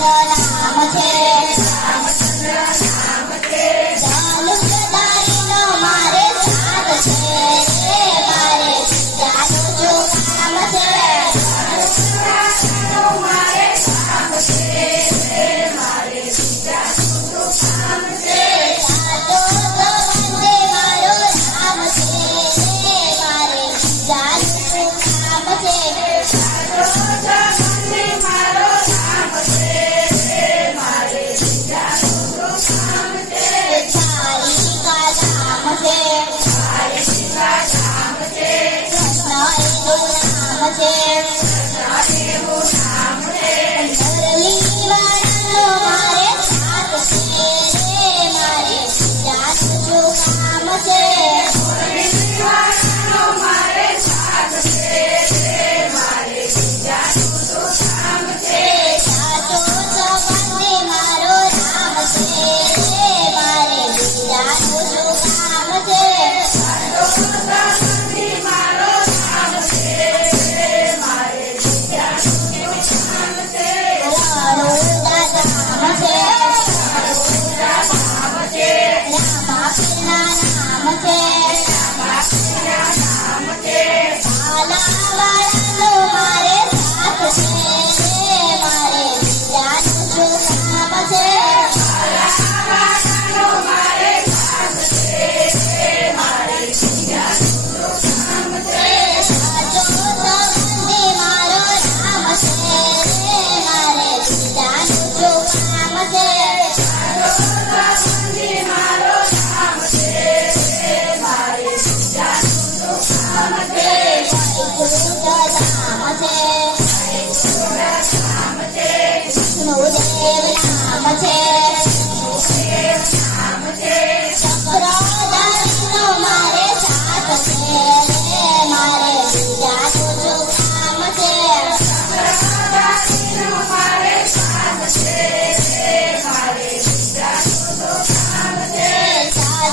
的那么甜